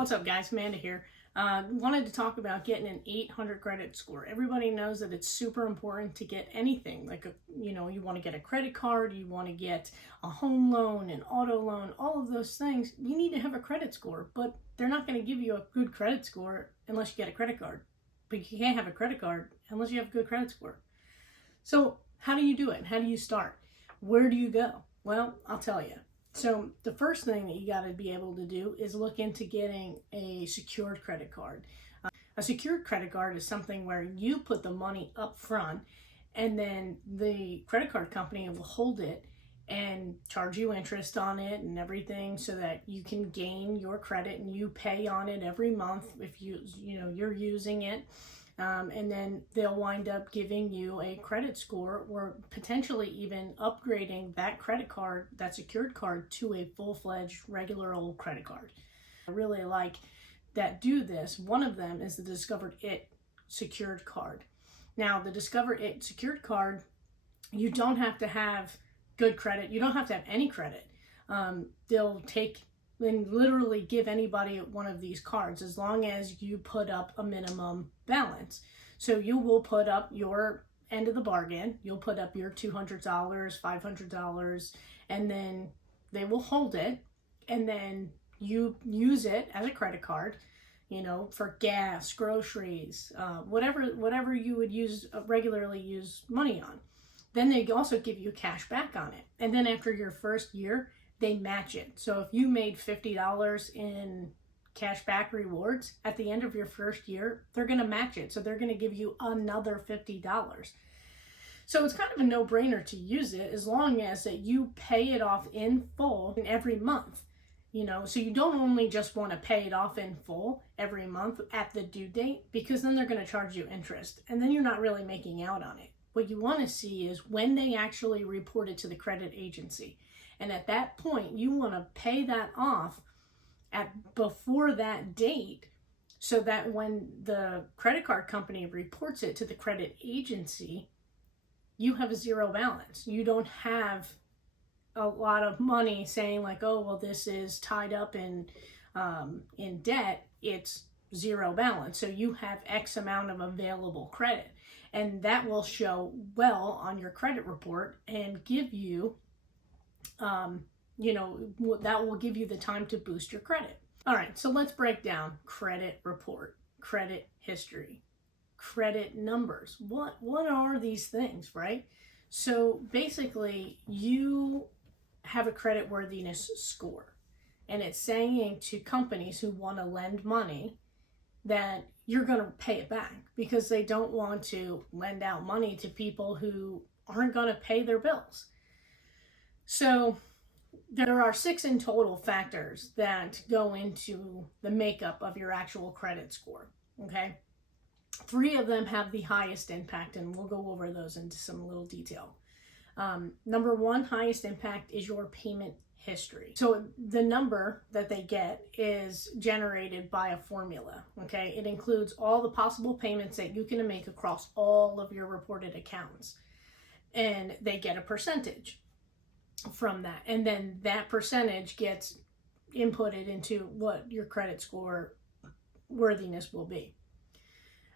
What's up, guys? Amanda here. Wanted to talk about getting an 800 credit score. Everybody knows that it's super important to get anything like you want to get a credit card, you want to get a home loan, an auto loan, all of those things. You need to have a credit score, but they're not going to give you a good credit score unless you get a credit card. But you can't have a credit card unless you have a good credit score. So how do you do it? How do you start? Where do you go? Well, I'll tell you. So the first thing that you got to be able to do is look into getting a secured credit card. A secured credit card is something where you put the money up front and then the credit card company will hold it and charge you interest on it and everything so that you can gain your credit and you pay on it every month if you're using it. And then they'll wind up giving you a credit score or potentially even upgrading that credit card, that secured card, to a full-fledged regular old credit card. I really like that do this. One of them is the Discover It secured card. Now, the Discover It secured card, you don't have to have good credit. You don't have to have any credit. They'll take and literally give anybody one of these cards as long as you put up a minimum balance. So you will put up your end of the bargain. You'll put up your $200, $500, and then they will hold it. And then you use it as a credit card, for gas, groceries, whatever you would regularly use money on. Then they also give you cash back on it. And then after your first year, they match it. So if you made $50 in cash back rewards at the end of your first year, they're going to match it. So they're going to give you another $50. So it's kind of a no-brainer to use it as long as that you pay it off in full every month. So you don't only just want to pay it off in full every month at the due date, because then they're going to charge you interest and then you're not really making out on it. What you want to see is when they actually report it to the credit agency. And at that point, you want to pay that off before that date so that when the credit card company reports it to the credit agency, you have a zero balance. You don't have a lot of money saying like, oh, well, this is tied up in debt. It's zero balance. So you have X amount of available credit. And that will show well on your credit report and give you that will give you the time to boost your credit. All right, so let's break down credit report, credit history, credit numbers. What are these things, right? So basically, you have a credit worthiness score, and it's saying to companies who want to lend money that you're going to pay it back because they don't want to lend out money to people who aren't going to pay their bills. So there are 6 in total factors that go into the makeup of your actual credit score, okay? 3 of them have the highest impact, and we'll go over those into some little detail. Number 1 highest impact is your payment history. So the number that they get is generated by a formula, okay? It includes all the possible payments that you can make across all of your reported accounts, and they get a percentage from that, and then that percentage gets inputted into what your credit score worthiness will be.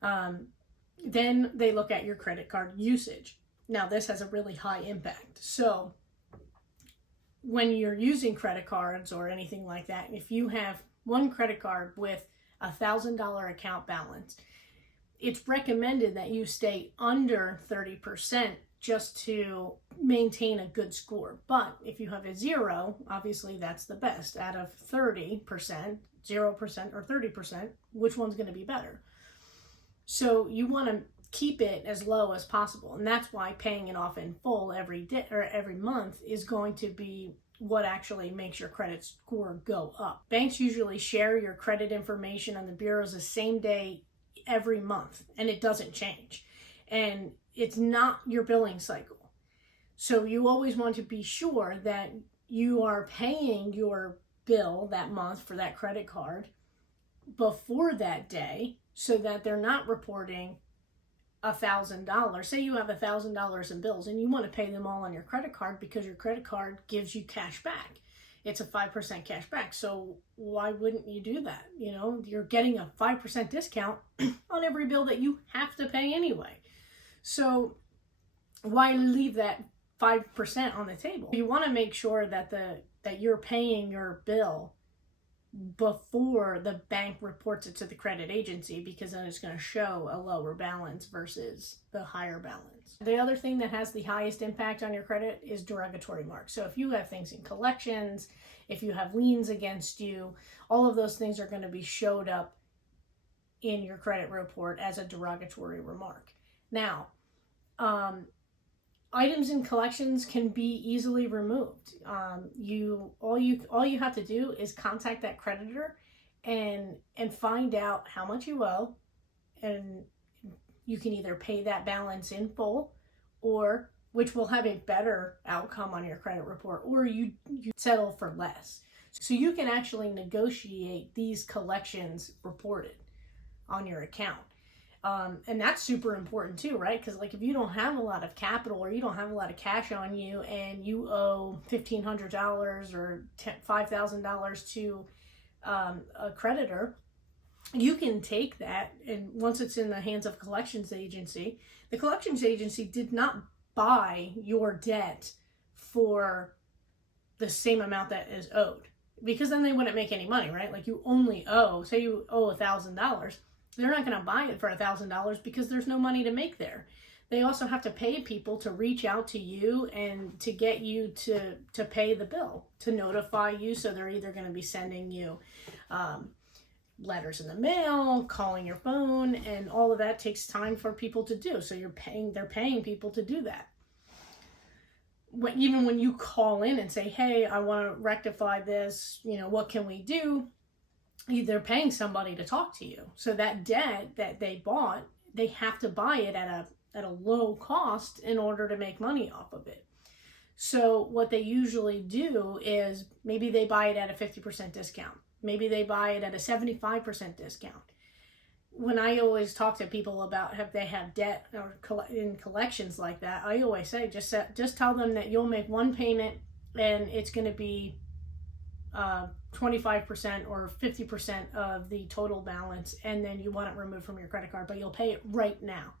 Then they look at your credit card usage. Now this has a really high impact. So when you're using credit cards or anything like that, if you have one credit card with $1,000 account balance, it's recommended that you stay under 30% just to maintain a good score. But if you have a 0, obviously that's the best. Out of 30%, 0% or 30%, which one's going to be better? So you want to keep it as low as possible. And that's why paying it off in full every day or every month is going to be what actually makes your credit score go up. Banks usually share your credit information on the bureaus the same day every month, and it doesn't change. And it's not your billing cycle. So you always want to be sure that you are paying your bill that month for that credit card before that day so that they're not reporting $1,000. Say you have $1,000 in bills and you want to pay them all on your credit card because your credit card gives you cash back. it's a 5% cash back. So why wouldn't you do that? You know, you're getting a 5% discount on every bill that you have to pay anyway. So why leave that 5% on the table? You want to make sure that that you're paying your bill before the bank reports it to the credit agency, because then it's going to show a lower balance versus the higher balance. The other thing that has the highest impact on your credit is derogatory marks. So if you have things in collections, if you have liens against you, all of those things are going to be showed up in your credit report as a derogatory remark. Now, items in collections can be easily removed. All you have to do is contact that creditor and find out how much you owe, and you can either pay that balance in full, or, which will have a better outcome on your credit report, or you settle for less. So you can actually negotiate these collections reported on your account. And that's super important too, right? Because like if you don't have a lot of capital, or you don't have a lot of cash on you, and you owe $1,500 or $5,000 to a creditor, you can take that, and once it's in the hands of a collections agency, the collections agency did not buy your debt for the same amount that is owed, because then they wouldn't make any money, right? Like you only owe, say you owe $1,000, they're not going to buy it for $1,000 because there's no money to make there. They also have to pay people to reach out to you and to get you to pay the bill, to notify you. So they're either going to be sending you letters in the mail, calling your phone, and all of that takes time for people to do. So they're paying people to do that. Even when you call in and say, hey, I want to rectify this, you know, what can we do? They're paying somebody to talk to you. So that debt that they bought, they have to buy it at a low cost in order to make money off of it. So what they usually do is maybe they buy it at a 50% discount. Maybe they buy it at a 75% discount. When I always talk to people about if they have debt or in collections like that, I always say just tell them that you'll make one payment and it's going to be 25% or 50% of the total balance, and then you want it removed from your credit card, but you'll pay it right now.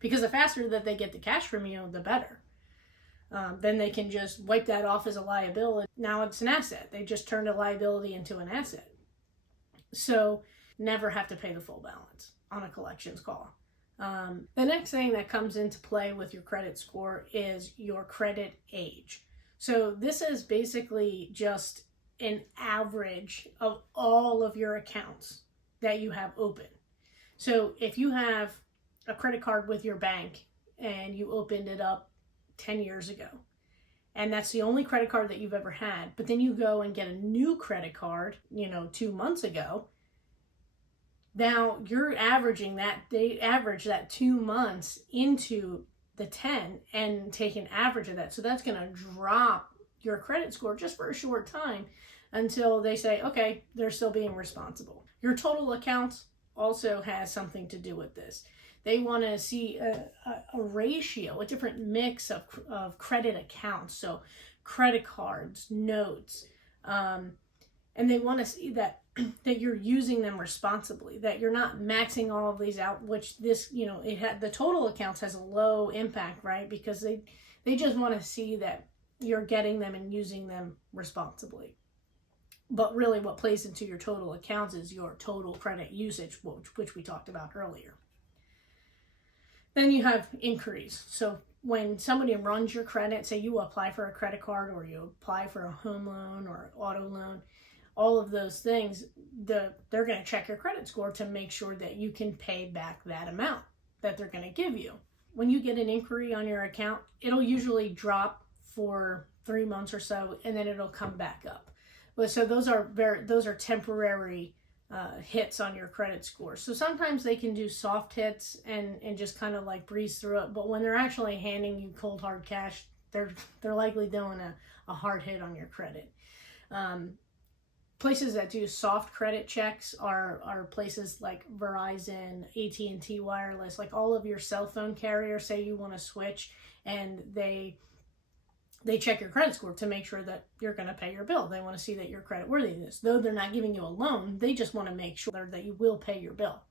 Because the faster that they get the cash from you, the better. Then they can just wipe that off as a liability. Now it's an asset. They just turned a liability into an asset. So never have to pay the full balance on a collections call. The next thing that comes into play with your credit score is your credit age. So this is basically just an average of all of your accounts that you have open. So if you have a credit card with your bank and you opened it up 10 years ago, and that's the only credit card that you've ever had, but then you go and get a new credit card, 2 months ago, now you're averaging that, they average that 2 months into the 10 and take an average of that. So that's going to drop your credit score just for a short time until they say, okay, they're still being responsible. Your total accounts also has something to do with this. They want to see a ratio, a different mix of credit accounts. So credit cards, notes, and they want to see that you're using them responsibly, that you're not maxing all of these out, which this, the total accounts has a low impact, right? Because they just want to see that you're getting them and using them responsibly. But really what plays into your total accounts is your total credit usage, which we talked about earlier. Then you have inquiries. So when somebody runs your credit, say you apply for a credit card or you apply for a home loan or auto loan, all of those things, they're going to check your credit score to make sure that you can pay back that amount that they're going to give you. When you get an inquiry on your account, it'll usually drop for 3 months or so, and then it'll come back up. But so those are temporary hits on your credit score. So sometimes they can do soft hits and just kind of like breeze through it. But when they're actually handing you cold hard cash, they're likely doing a hard hit on your credit. Places that do soft credit checks are places like Verizon, AT&T Wireless, like all of your cell phone carriers. Say you want to switch and they They check your credit score to make sure that you're going to pay your bill. They want to see that you're creditworthiness. Though they're not giving you a loan, they just want to make sure that you will pay your bill.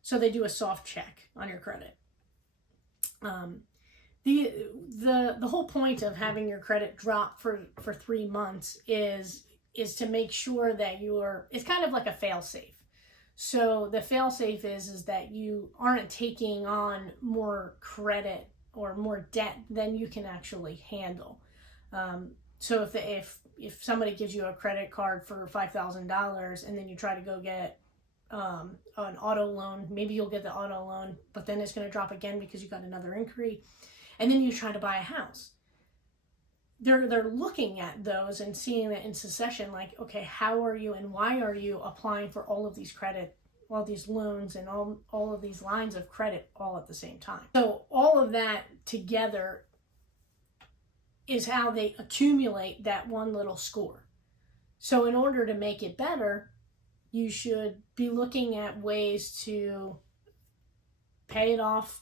So they do a soft check on your credit. The whole point of having your credit drop for 3 months is to make sure that it's kind of like a fail-safe. So the fail-safe is that you aren't taking on more credit or more debt than you can actually handle. So if somebody gives you a credit card for $5,000 and then you try to go get an auto loan, maybe you'll get the auto loan, but then it's going to drop again because you got another inquiry, and then you try to buy a house. They're looking at those and seeing that in succession, like, okay, how are you and why are you applying for all of these all these loans and all of these lines of credit all at the same time? So all of that together is how they accumulate that one little score. So in order to make it better, you should be looking at ways to pay off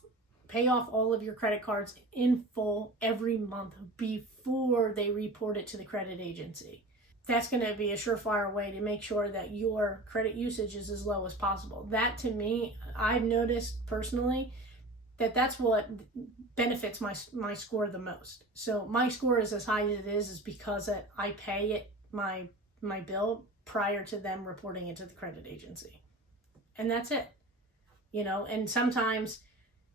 all of your credit cards in full every month before they report it to the credit agency. That's going to be a surefire way to make sure that your credit usage is as low as possible. That, to me, I've noticed personally that's what benefits my score the most. So my score is as high as it is because I pay my bill prior to them reporting it to the credit agency. And that's it. And sometimes,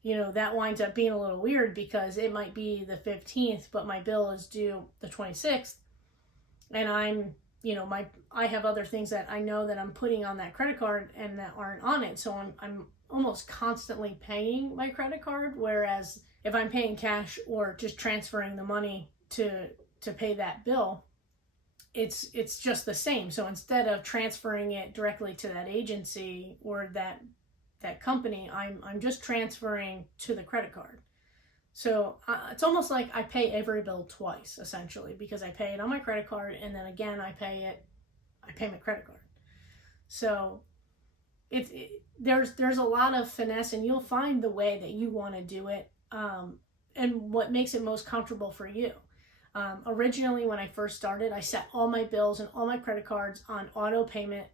that winds up being a little weird because it might be the 15th, but my bill is due the 26th. And I have other things that I know that I'm putting on that credit card and that aren't on it. So I'm almost constantly paying my credit card. Whereas if I'm paying cash or just transferring the money to pay that bill, it's just the same. So instead of transferring it directly to that agency or that company, I'm just transferring to the credit card. So it's almost like I pay every bill twice, essentially, because I pay it on my credit card and then again I pay my credit card. So there's a lot of finesse, and you'll find the way that you want to do it, and what makes it most comfortable for you. Originally, when I first started, I set all my bills and all my credit cards on auto payment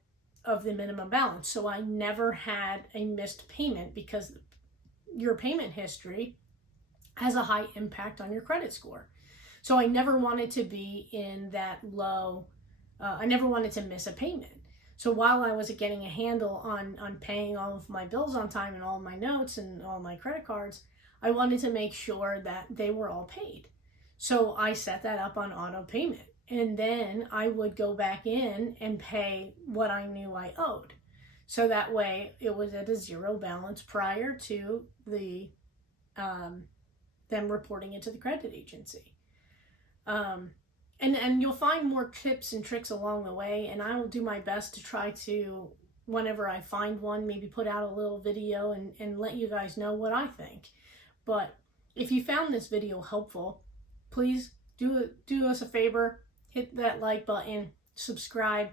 of the minimum balance. So I never had a missed payment because your payment history has a high impact on your credit score. So I never wanted to be in that low, I never wanted to miss a payment. So while I was getting a handle on paying all of my bills on time and all my notes and all my credit cards, I wanted to make sure that they were all paid. So I set that up on auto payment. And then I would go back in and pay what I knew I owed. So that way it was at a zero balance prior to them reporting it to the credit agency. And you'll find more tips and tricks along the way, and I will do my best to try to, whenever I find one, maybe put out a little video and let you guys know what I think. But if you found this video helpful, please do us a favor, hit that like button, subscribe,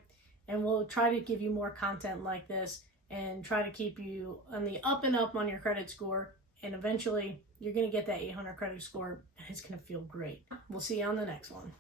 and we'll try to give you more content like this and try to keep you on the up and up on your credit score. And eventually you're going to get that 800 credit score and it's going to feel great. We'll see you on the next one.